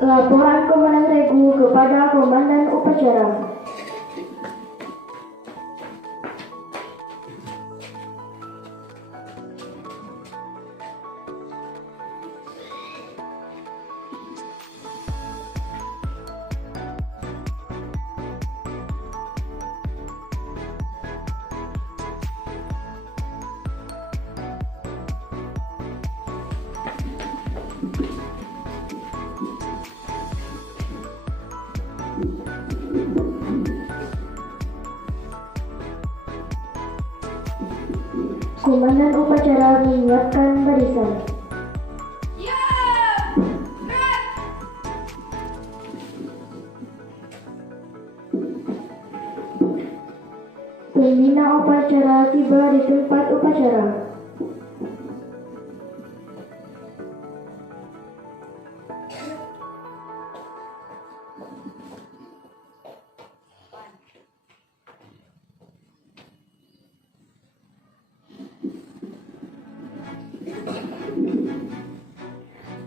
Laporan Komandan Regu kepada Komandan Upacara. Komandan Upacara menyiapkan barisan. Pembina upacara tiba di tempat upacara.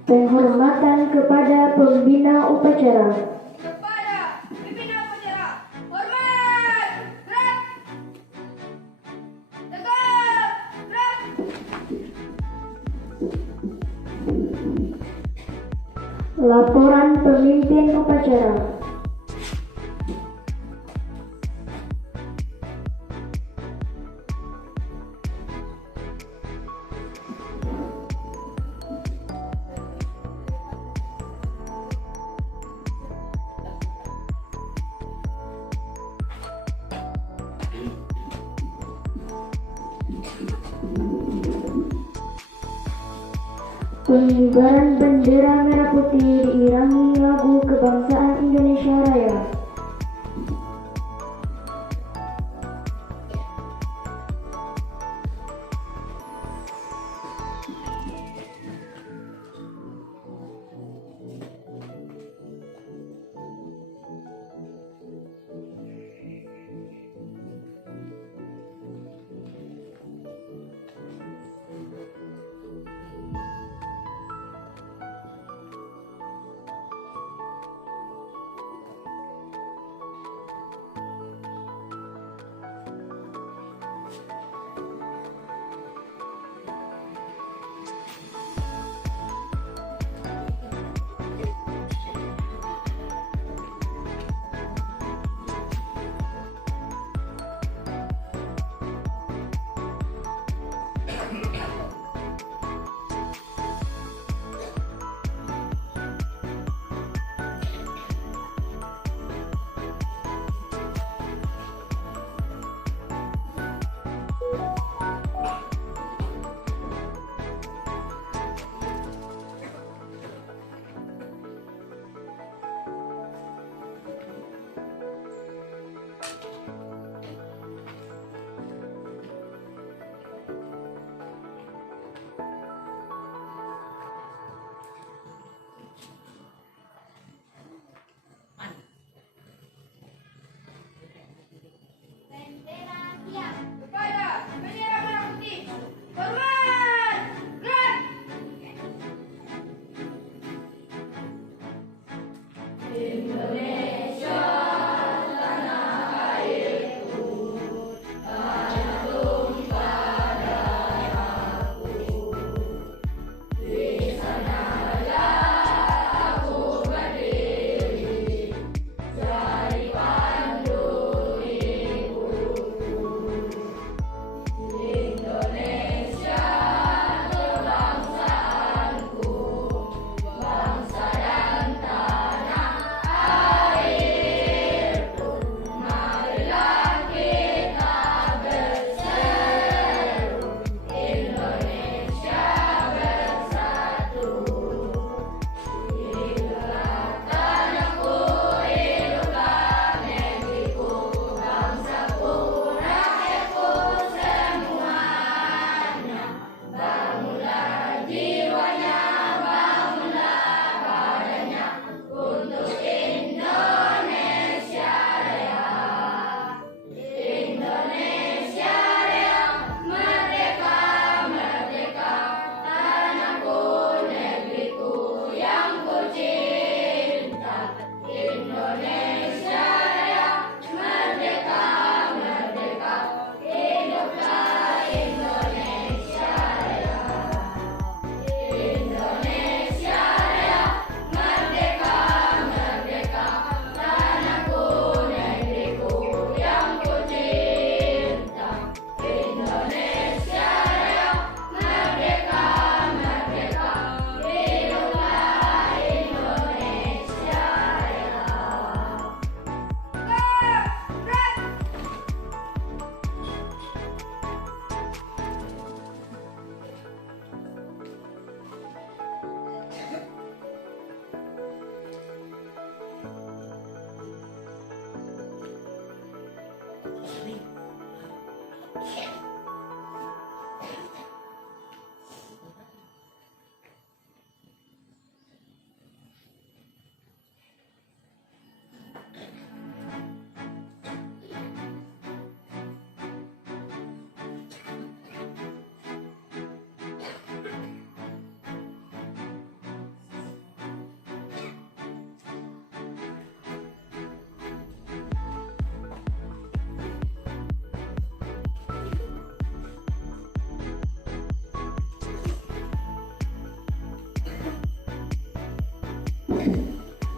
Penghormatan kepada pembina upacara. Kepada pembina upacara, hormat, gerak, tegak, gerak. Laporan pemimpin upacara. Pengibaran bendera merah putih diiringi lagu kebangsaan Indonesia Raya. Kepada bendera merah putih, hormat, gerak.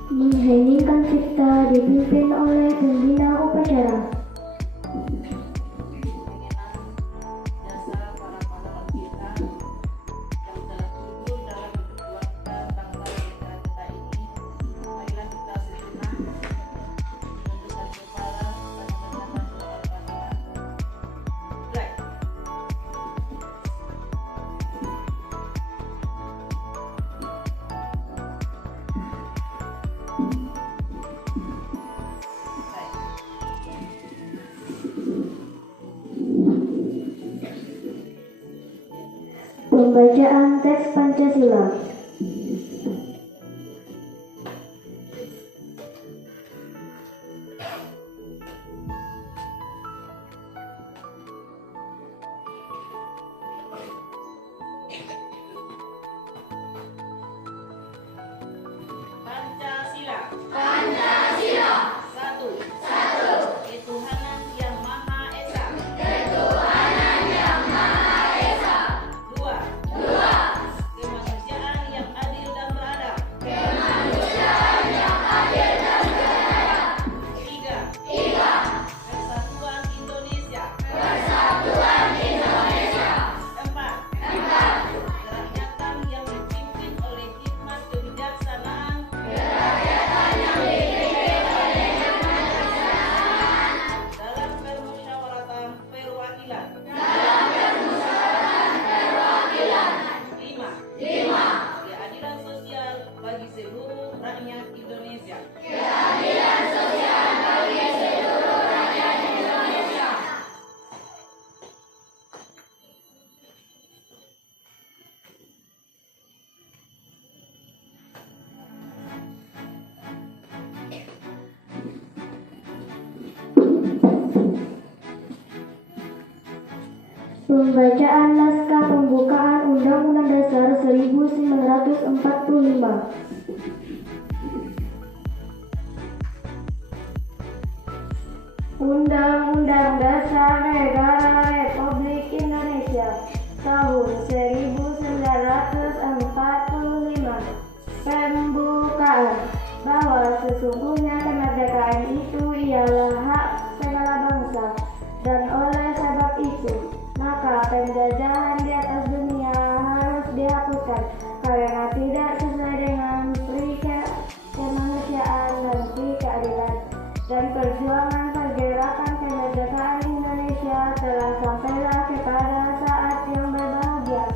Mengheningkan cipta dipimpin oleh pembina upacara. Jasa para pahlawan kita yang telah gugur dalam memperjuangkan bangsa dan negara kita ini. Marilah kita sejenak menundukkan kepala dan mendengarkan doa pahlawan. Mulai. Pembacaan teks Pancasila. Pancasila. Pancasila. Satu. Satu. Ketuhanan yang Maha Esa. Ketuhanan yang Maha Esa. Dua. Dua. Kemanusiaan yang adil dan beradab. Kemanusiaan yang adil dan beradab. Tiga. Tiga. Persatuan Indonesia. Persatuan Indonesia. Empat. Empat. Kerakyatan yang dipimpin oleh hikmat kebijaksanaan. Kerakyatan yang dipimpin oleh kebijaksanaan. Dalam permusyawaratan perwakilan. Dalam permusyawaratan perwakilan. Lima. Lima. Keadilan sosial bagi seluruh rakyat Indonesia. Keadilan sosial bagi seluruh rakyat Indonesia. Pembacaan naskah pembukaan Undang-Undang Dasar 1945. Undang-Undang Dasar Negara Republik Indonesia tahun 1945. Pembukaan bahwa sesungguhnya kemerdekaan itu ialah hak segala bangsa, dan oleh sebab itu maka penjajahan di atas dunia harus dihapuskan karena tidak sesuai dengan kemanusiaan dan keadilan. Dan perjuangan pergerakan kemerdekaan Indonesia telah sampailah kepada saat yang berbahagia.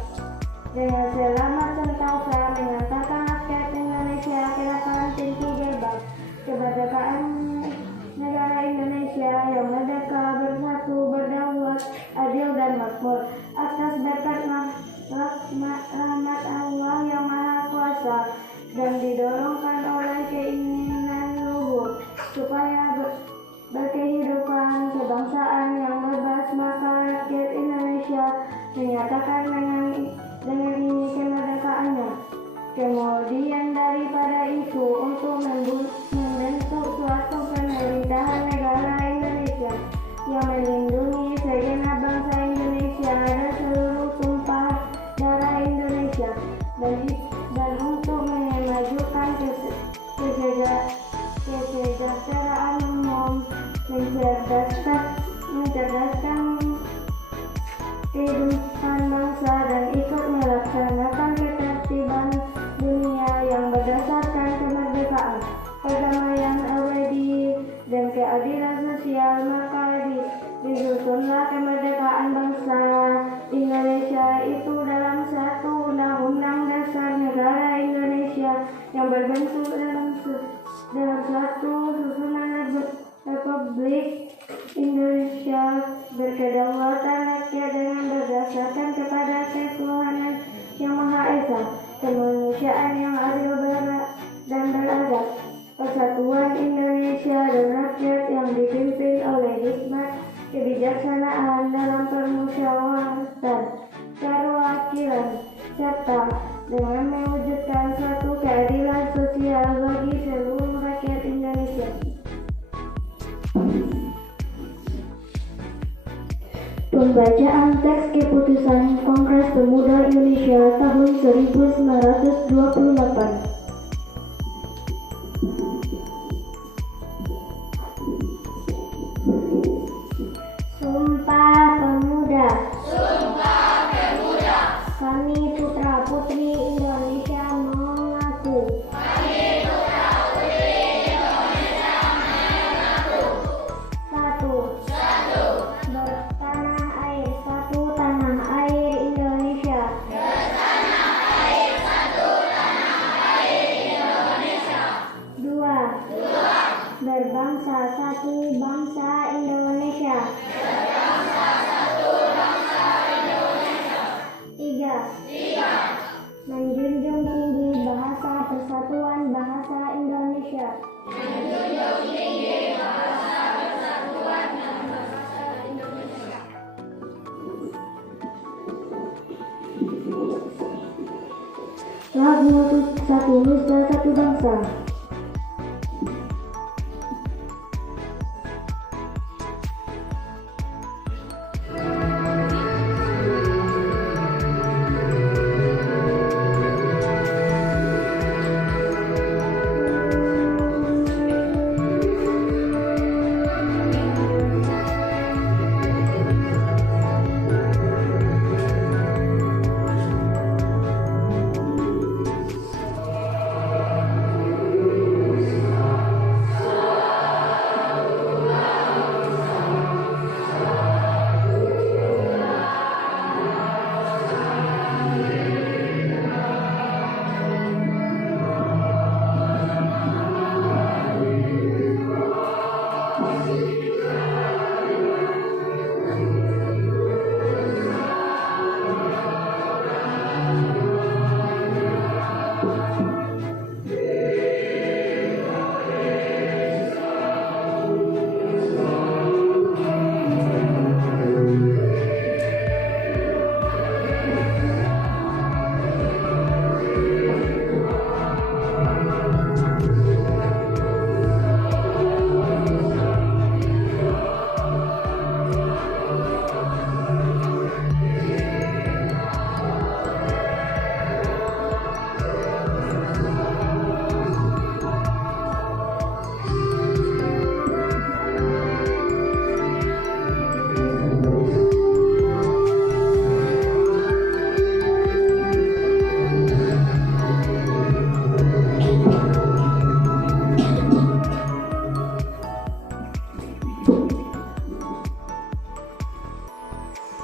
Dengan selamat sentosa mengantarkan rakyat Indonesia ke depan pintu gerbang kemerdekaan negara Indonesia yang merdeka, bersatu, berdaulat, adil dan makmur atas berkat rahmat Allah yang Maha Kuasa, dan didorongkan oleh keinginan luhur supaya berkehidupan kebangsaan yang bebas, maka rakyat Indonesia menyatakan dengan ini kemerdekaannya. Kemudian daripada itu untuk membentuk suatu pemerintahan negara Indonesia yang melindungi segenap bangsa Indonesia dan seluruh tumpah darah Indonesia, dan untuk memajukan kesejahteraan umum, mencerdaskan kehidupan bangsa, dan ikut melaksanakan ketertiban dunia yang berdasarkan kemerdekaan, perdamaian abadi, dan keadilan sosial, maka disusunlah kemerdekaan bangsa Indonesia itu dalam satu Undang-Undang Dasar Negara Indonesia yang berbentuk dalam suatu susunan Republik Indonesia berkedaulatan rakyat dengan berdasarkan kepada ketuhanan yang Maha Esa, kemanusiaan yang adil dan beradab, persatuan Indonesia dan rakyat yang dipimpin oleh hikmat kebijaksanaan dalam permusyawaratan perwakilan, serta dengan mewujudkan suatu keadilan sosial bagi seluruh rakyat Indonesia. Pembacaan teks keputusan Kongres Pemuda Indonesia tahun 1928. Lagu untuk satu nusa satu bangsa.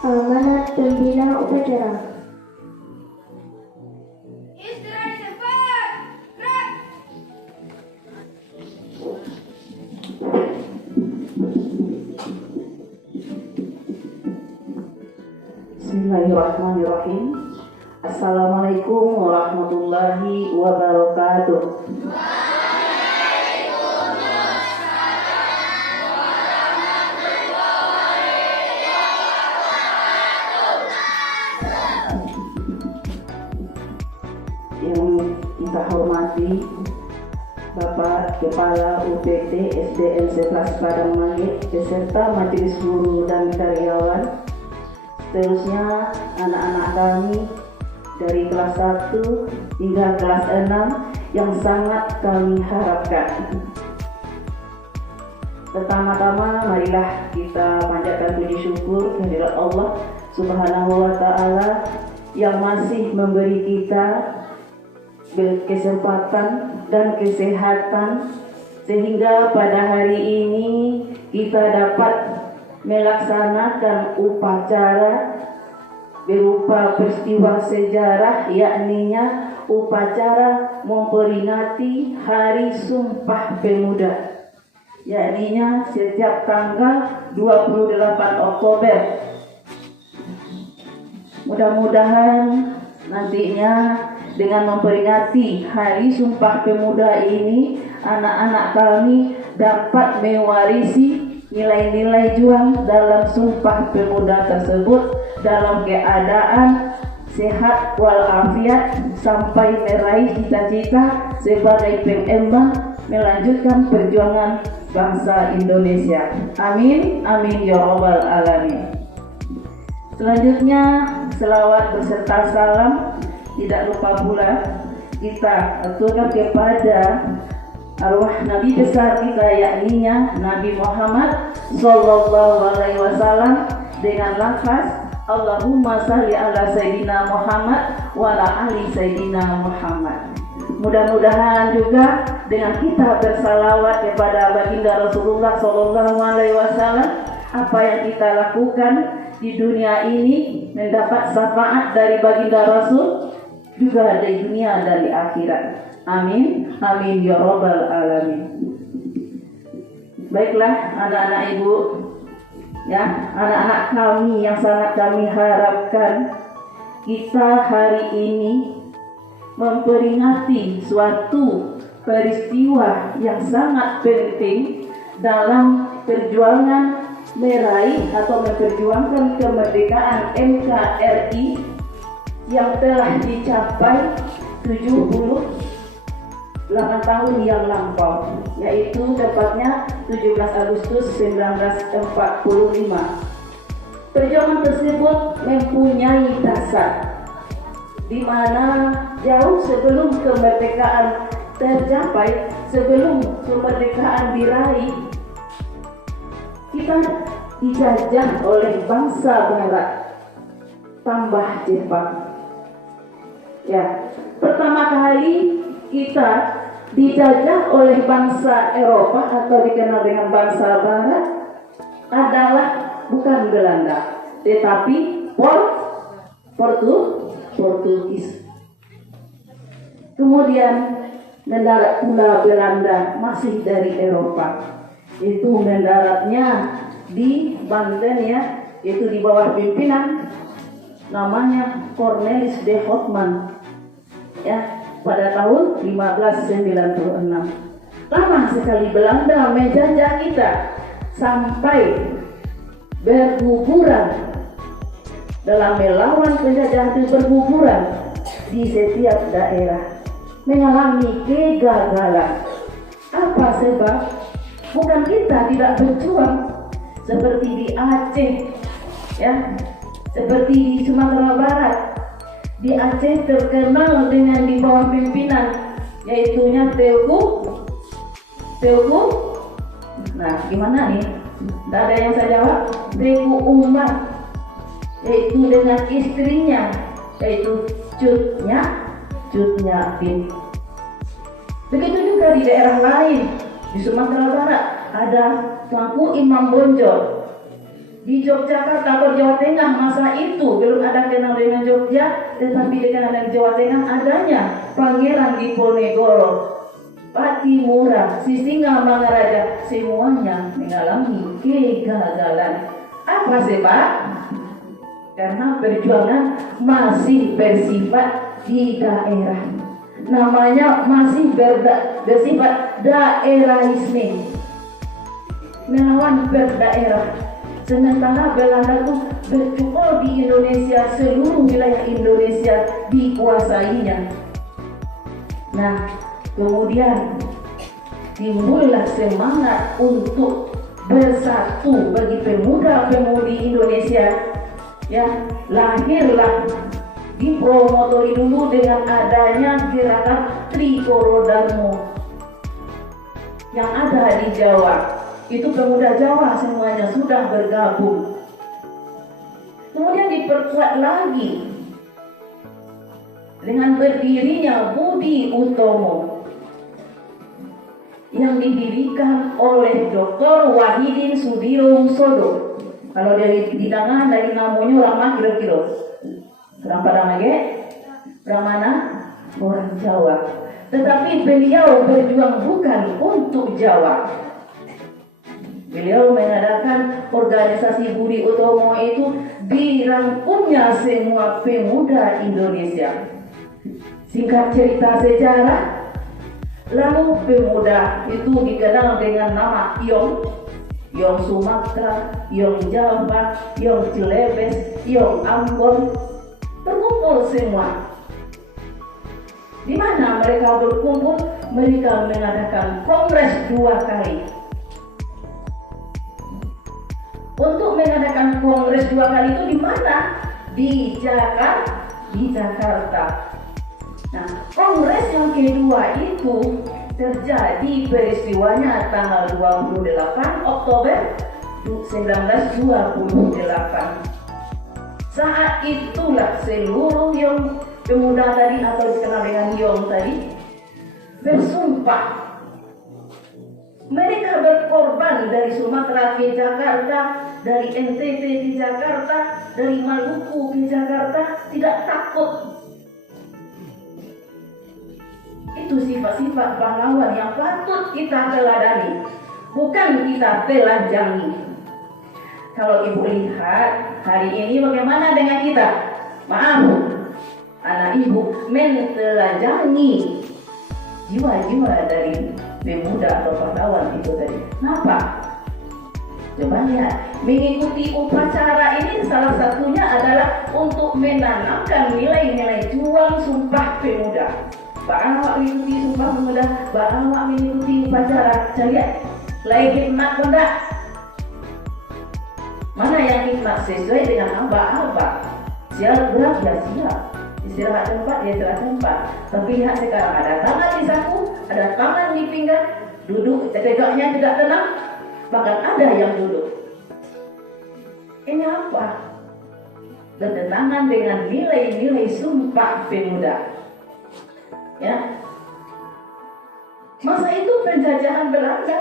Amanat pembina upacara. Istirahat cepat. Gerak. Bismillahirrahmanirrahim. Assalamualaikum warahmatullahi wabarakatuh. Yang kita hormati Bapak Kepala UPT SDN 11 Padang Mangit beserta majelis guru dan karyawan, seterusnya anak-anak kami dari kelas 1 hingga kelas 6 yang sangat kami harapkan. Pertama-tama marilah kita panjatkan puji syukur kehadirat Allah Subhanahu wa Ta'ala yang masih memberi kita kesempatan dan kesehatan sehingga pada hari ini kita dapat melaksanakan upacara berupa peristiwa sejarah, yakninya upacara memperingati Hari Sumpah Pemuda, yakninya setiap tanggal 28 Oktober. Mudah-mudahan nantinya dengan memperingati Hari Sumpah Pemuda ini, anak-anak kami dapat mewarisi nilai-nilai juang dalam Sumpah Pemuda tersebut dalam keadaan sehat walafiat sampai meraih cita-cita sebagai pengembang melanjutkan perjuangan bangsa Indonesia. Amin, amin ya rabbal alamin. Selanjutnya selawat beserta salam tidak lupa pula kita aturkan kepada arwah Nabi besar kita, yakninya Nabi Muhammad Sallallahu Alaihi Wasallam dengan lafaz Allahumma salli ala Sayyidina Muhammad wa ala ali Sayyidina Muhammad. Mudah-mudahan juga dengan kita bersalawat kepada baginda Rasulullah Sallallahu Alaihi Wasallam, apa yang kita lakukan di dunia ini mendapat syafaat dari baginda Rasul juga dari dunia dan di akhirat. Amin, amin ya rabbal alamin. Baiklah anak-anak ibu, ya, anak-anak kami yang sangat kami harapkan, kita hari ini memperingati suatu peristiwa yang sangat penting dalam perjuangan meraih atau memperjuangkan kemerdekaan NKRI yang telah dicapai tahun yang lampau, yaitu tepatnya 17 Agustus 1945. Perjuangan tersebut mempunyai dasar, di mana jauh sebelum kemerdekaan tercapai, sebelum kemerdekaan diraih, kita dijajah oleh bangsa Barat, tambah Jepang. Ya, pertama kali kita dijajah oleh bangsa Eropa atau dikenal dengan bangsa Barat adalah bukan Belanda, tetapi Portugis. Kemudian mendarat pula Belanda masih dari Eropa. Itu mendaratnya di Banten, ya, itu di bawah pimpinan namanya Cornelis de Houtman, ya, pada tahun 1596. Lama sekali Belanda menjajah kita sampai berguguran dalam melawan penjajah, itu berguguran di setiap daerah, mengalami kegagalan. Apa sebab? Bukan kita tidak berjuang seperti di Aceh, ya, seperti di Sumatera Barat. Di Aceh terkenal dengan di bawah pimpinan yaitunya Teuku. Nah, gimana nih? Tidak ada yang saya jawab. Teuku Umar, yaitu dengan istrinya, yaitu Cutnya bin. Begitu juga di daerah lain, di Sumatera Barat ada Tuanku Imam Bonjol. Di Yogyakarta atau Jawa Tengah masa itu belum ada kenal dengan Jogja, tetapi dikenal dengan Jawa Tengah adanya Pangeran Diponegoro, Patimura, Sisingamangaraja, semuanya mengalami kegagalan. Apa sebab? Karena perjuangan masih bersifat di daerah, namanya masih bersifat daerahisme, melawan berdaerah. Sementara Belanda itu bercukol di Indonesia, seluruh wilayah Indonesia dikuasainya. Nah, kemudian timbullah semangat untuk bersatu bagi pemuda-pemudi Indonesia. Ya, lahirlah, dipromotori dulu dengan adanya gerakan Trikoro Darmo yang ada di Jawa. Itu pemuda Jawa semuanya sudah bergabung. Kemudian diperkuat lagi dengan berdirinya Budi Utomo yang didirikan oleh Dr. Wahidin Sudirohusodo. Kalau dari didangan dari namanya orang mah kira-kira orang Padang lagi, orang mana? Orang Jawa. Tetapi beliau berjuang bukan untuk Jawa. Beliau mengadakan organisasi Budi Utomo itu dirangkumnya semua pemuda Indonesia. Singkat cerita sejarah, lalu pemuda itu dikenal dengan nama Yong Sumatera, Yong Jawa, Yong Cilebes, Yong Ambon, terkumpul semua. Di mana mereka berkumpul? Mereka mengadakan kongres 2 kali. Untuk mengadakan kongres 2 kali itu di mana? Di Jakarta. Nah, kongres yang kedua itu terjadi peristiwanya tanggal 28 Oktober 1928. Saat itulah seluruh Yong pemuda tadi atau dikenal dengan Yong tadi bersumpah. Mereka berkorban dari Sumatera ke Jakarta, dari NTT ke Jakarta, dari Maluku ke Jakarta, tidak takut. Itu sifat-sifat pahlawan yang patut kita teladani, bukan kita telanjangi. Kalau ibu lihat hari ini bagaimana dengan kita? Maaf, anak ibu mentelanjangi jiwa-jiwa dari pemuda atau pahlawan itu tadi. Kenapa? Coba lihat, mengikuti upacara ini salah satunya adalah untuk menanamkan nilai-nilai juang sumpah pemuda. Awak mengikuti Sumpah Pemuda, awak mengikuti upacara. Saya lihat, lain hikmat benda. Mana yang hikmat sesuai dengan abah. Siap berat ya siap. Istirahat tempat ya istirahat tempat. Tapi lihat sekarang ada tangan di saku, ada tangan di pinggang, duduk tegaknya tidak tenang, bahkan ada yang duduk. Ini apa? Bertentangan dengan nilai-nilai Sumpah Pemuda. Ya, masa itu penjajahan Belanda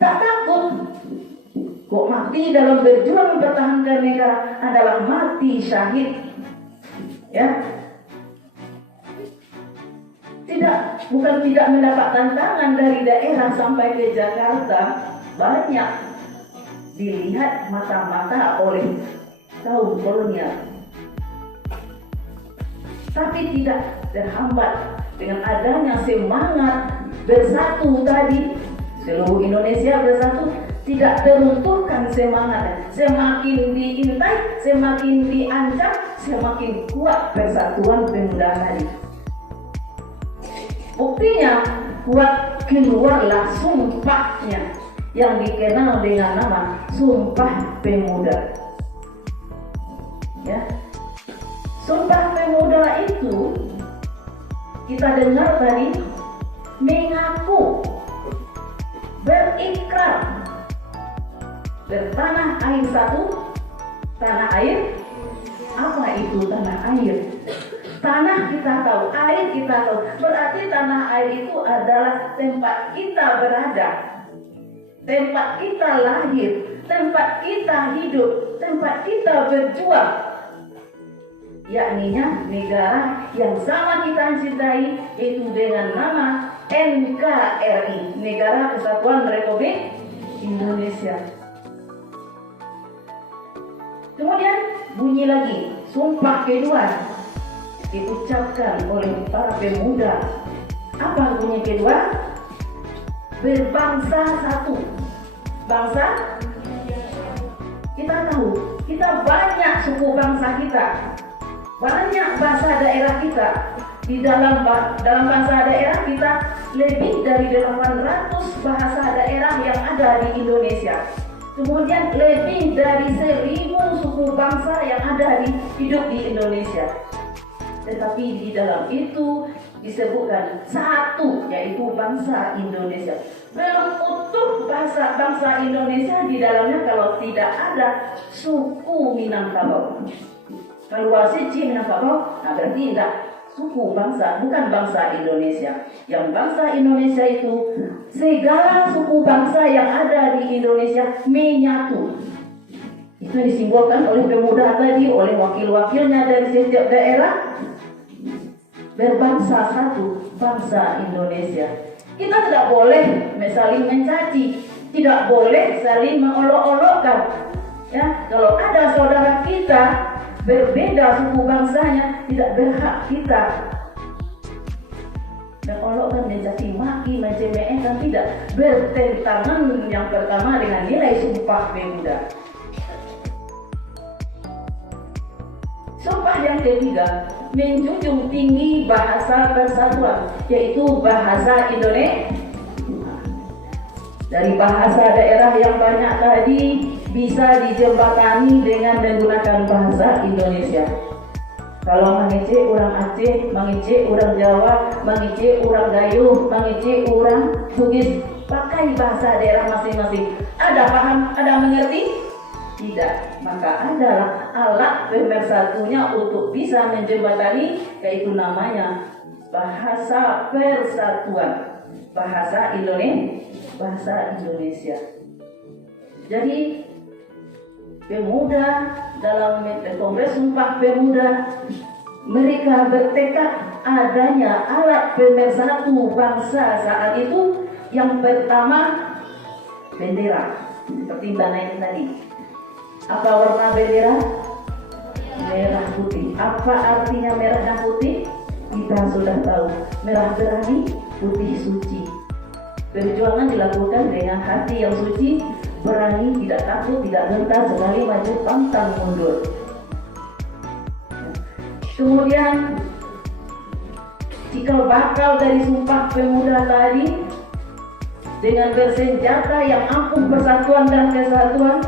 tak takut. Kok mati dalam berjuang mempertahankan negara adalah mati syahid. Ya, bukan tidak mendapat tantangan dari daerah sampai ke Jakarta, banyak dilihat mata-mata oleh kaum kolonial. Tapi tidak terhambat dengan adanya semangat bersatu tadi, seluruh Indonesia bersatu, tidak teruntuhkan semangat. Semakin diintai, semakin diancam, semakin kuat persatuan pemuda tadi. Buktinya kuat keluarlah sumpahnya yang dikenal dengan nama Sumpah Pemuda. Ya. Sumpah Pemuda itu kita dengar tadi mengaku, berikrar bertanah air satu. Tanah air, apa itu tanah air? Tanah kita tahu, air kita tahu. Berarti tanah air itu adalah tempat kita berada, tempat kita lahir, tempat kita hidup, tempat kita berjuang. Yakninya negara yang sama kita cintai, itu dengan nama NKRI, Negara Kesatuan Republik Indonesia. Kemudian bunyi lagi sumpah kedua diucapkan oleh para pemuda. Apa bunyi kedua? Berbangsa satu. Bangsa, kita tahu kita banyak suku bangsa kita, banyak bahasa daerah kita. Di dalam bahasa daerah kita lebih dari 800 bahasa daerah yang ada di Indonesia. Kemudian lebih dari 1000 suku bangsa yang ada hidup di Indonesia. Tetapi di dalam itu disebutkan satu, yaitu bangsa Indonesia. Belum utuh bangsa Indonesia di dalamnya kalau tidak ada suku Minangkabau. Kalau Siji Minangkabau, nah berarti tidak suku bangsa, bukan bangsa Indonesia. Yang bangsa Indonesia itu segala suku bangsa yang ada di Indonesia menyatu. Itu disimbolkan oleh pemuda tadi, oleh wakil-wakilnya dari setiap daerah. Berbangsa satu, bangsa Indonesia. Kita tidak boleh saling mencaci, tidak boleh saling mengolok-olokkan. Ya, kalau ada saudara kita berbeda suku bangsanya, tidak berhak kita mengolokkan, mencaci maki, mencemoohkan, tidak. Bertentangan yang pertama dengan nilai Sumpah Pemuda. Sumpah yang ketiga menjunjung tinggi bahasa persatuan, yaitu bahasa Indonesia. Dari bahasa daerah yang banyak tadi bisa dijembatani dengan menggunakan bahasa Indonesia. Kalau mengecek orang Aceh, mengecek orang Jawa, mengecek orang Gayo, mengecek orang Bugis, pakai bahasa daerah masing-masing. Ada paham? Ada mengerti? Tidak. Maka adalah alat pemersatunya untuk bisa menjembatani, yaitu namanya bahasa persatuan, bahasa Indonesia. Jadi pemuda dalam Kongres Sumpah Pemuda, mereka bertekad adanya alat pemersatu bangsa saat itu. Yang pertama, bendera, seperti Mbak Naik tadi. Apa warna bendera? Merah putih. Apa artinya merah dan putih? Kita sudah tahu. Merah berani, putih suci. Perjuangan dilakukan dengan hati yang suci, berani, tidak takut, tidak gentar, sekali maju pantang mundur. Kemudian cikal bakal dari Sumpah Pemuda tadi, dengan bersenjata yang ampuh persatuan dan kesatuan,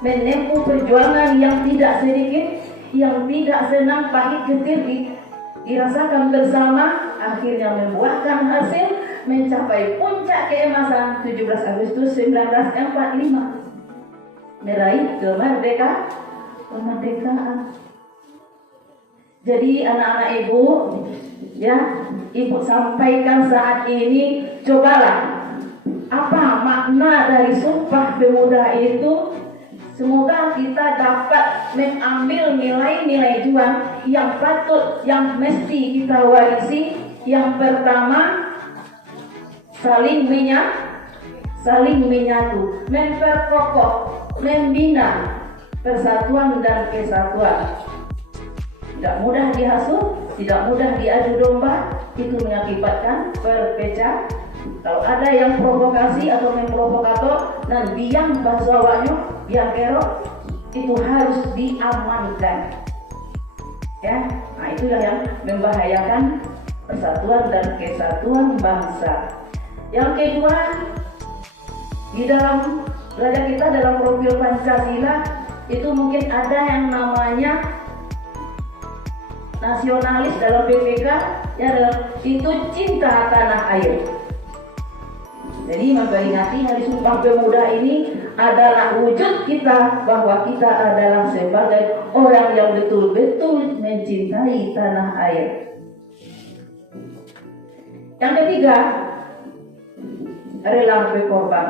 menempuh perjuangan yang tidak sedikit, yang tidak senang pahit getih dirasakan bersama, akhirnya membuahkan hasil, mencapai puncak keemasan 17 Agustus 1945, meraih kemerdekaan. Jadi anak-anak ibu, ya, ibu sampaikan saat ini, cobalah apa makna dari Sumpah Pemuda itu. Semoga kita dapat mengambil nilai-nilai juang yang patut, yang mesti kita warisi. Yang pertama, saling menyatu, memperkokoh, membina persatuan dan kesatuan. Tidak mudah dihasut, tidak mudah diadu domba, itu mengakibatkan perpecahan. Kalau ada yang provokasi atau memprovokator dan biang bahasa awaknya, biang kerok, itu harus diamankan. Ya, nah itulah yang membahayakan persatuan dan kesatuan bangsa. Yang kedua, di dalam belajar kita dalam profil Pancasila itu mungkin ada yang namanya nasionalis dalam BPK, ya, itu cinta tanah air. Jadi memperingati Hari Sumpah Pemuda ini adalah wujud kita bahwa kita adalah sebagai orang yang betul-betul mencintai tanah air. Yang ketiga, rela berkorban.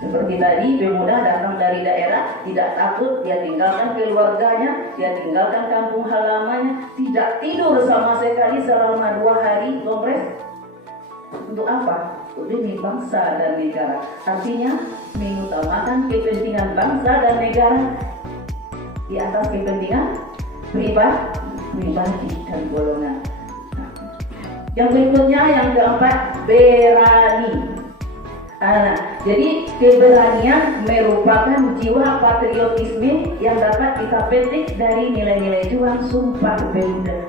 Seperti tadi, pemuda datang dari daerah, tidak takut, dia tinggalkan keluarganya, dia tinggalkan kampung halamannya, tidak tidur sama sekali selama 2 hari kongres. Untuk apa? Demi bangsa dan negara. Artinya mengutamakan kepentingan bangsa dan negara di atas kepentingan pribadi dan golongan. Yang berikutnya, yang keempat, berani. Jadi keberanian merupakan jiwa patriotisme yang dapat kita petik dari nilai-nilai juang Sumpah Pemuda.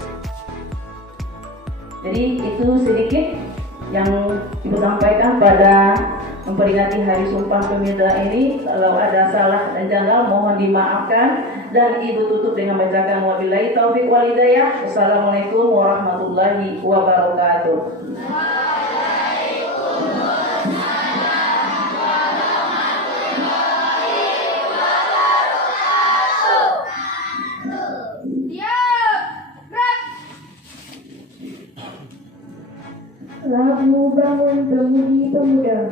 Jadi itu sedikit yang Ibu sampaikan pada memperingati Hari Sumpah Pemuda ini. Kalau ada salah dan janggal mohon dimaafkan, dan Ibu tutup dengan bacakan wabillahi taufik wal hidayah. Wassalamualaikum warahmatullahi wabarakatuh. Lagu Bangun Pemudi Pemuda.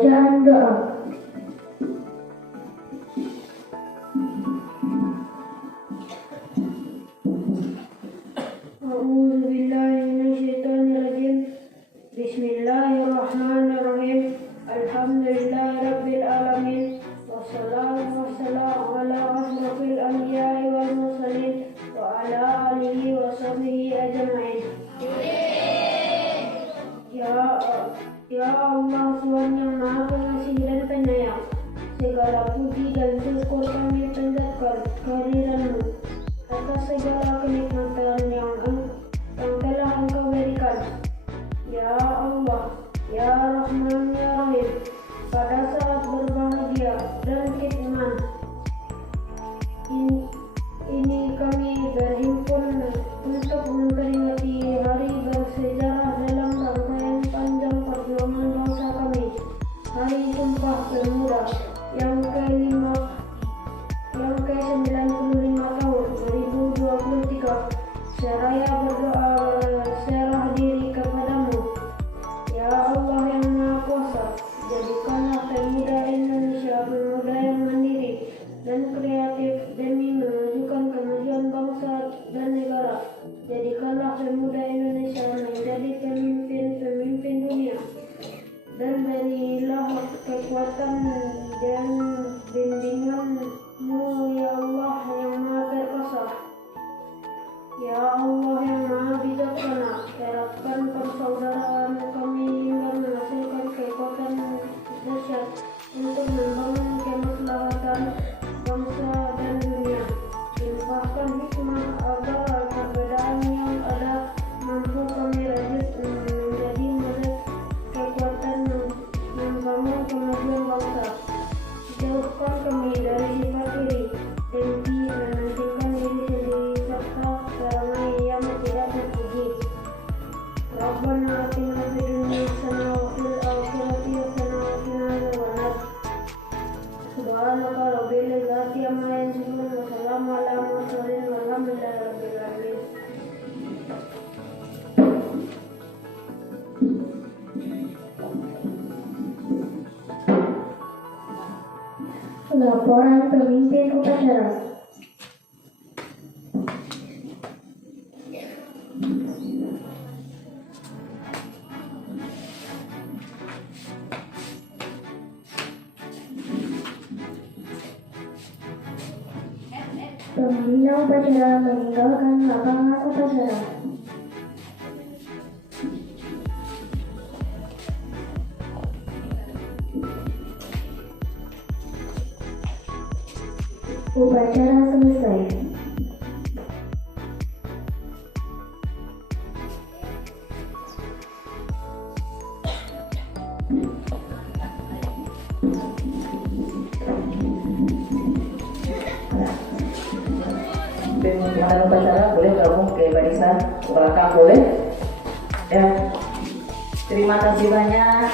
Bacaan doa. A'udzubillahiminasyaitonirrajim. Bismillahirrahmanirrahim. Alhamdulillahirabbil alamin. Wassalatu wassalamu ala asrofil anbiya'i wal mursalin wa ala alihi wa sahbihi ajma'in. Ya Allah, Tuhan yang Maha Pengasih dan Penyayang, segala puji dan syukur kami panjatkan kehadiran-Mu atas segala kenikmatan yang telah Engkau berikan. Ya Allah, Ya Rahman, Ya Rahim, pada saat berbahagia dan khidmat ini kami berhimpun untuk memperingati hari bersejarah dalam rangkaian panjang perjuangan bangsa kami, Hari Sumpah Pemuda yang ke-95 tahun 2023. Seraya berdoa serah diri kepadamu. Ya Allah yang Maha Kuasa, jadikanlah pemuda Indonesia pemuda yang mandiri dan kreatif demi memajukan kemajuan bangsa dan negara. Jadikanlah pemuda Indonesia menjadi pemimpin dunia, dan berilah kekuatan dan bimbingan-Mu, ya Allah yang Maha Perkasa. Ya Allah yang Maha Bijaksana, eratkan persaudaraan kami hingga menghasilkan kekuatan dahsyat untuk membangun kemaslahatan bangsa dan dunia. Limpahkan hikmah agar perbedaan yang ada mampu kami rajut menjadi modal kekuatan membangun kemajuan bangsa. Jauhkan kami dari sifat iri, dengki, mementingkan diri sendiri, serta perangai yang tidak terpuji. Rabbana atina fid dunya hasanah wa fil akhirati hasanah wa qina adzabannar. Subhanaka rabbil izzati amma yasifun wa salamun alal mursalin walhamdulillahi rabbil alamin. Laporan pemimpin upacara. Pembina upacara meninggalkan lapangan upacara. Upacara selesai. Pimpinan upacara boleh gabung ke barisan ke belakang, boleh ya. Terima kasih banyak.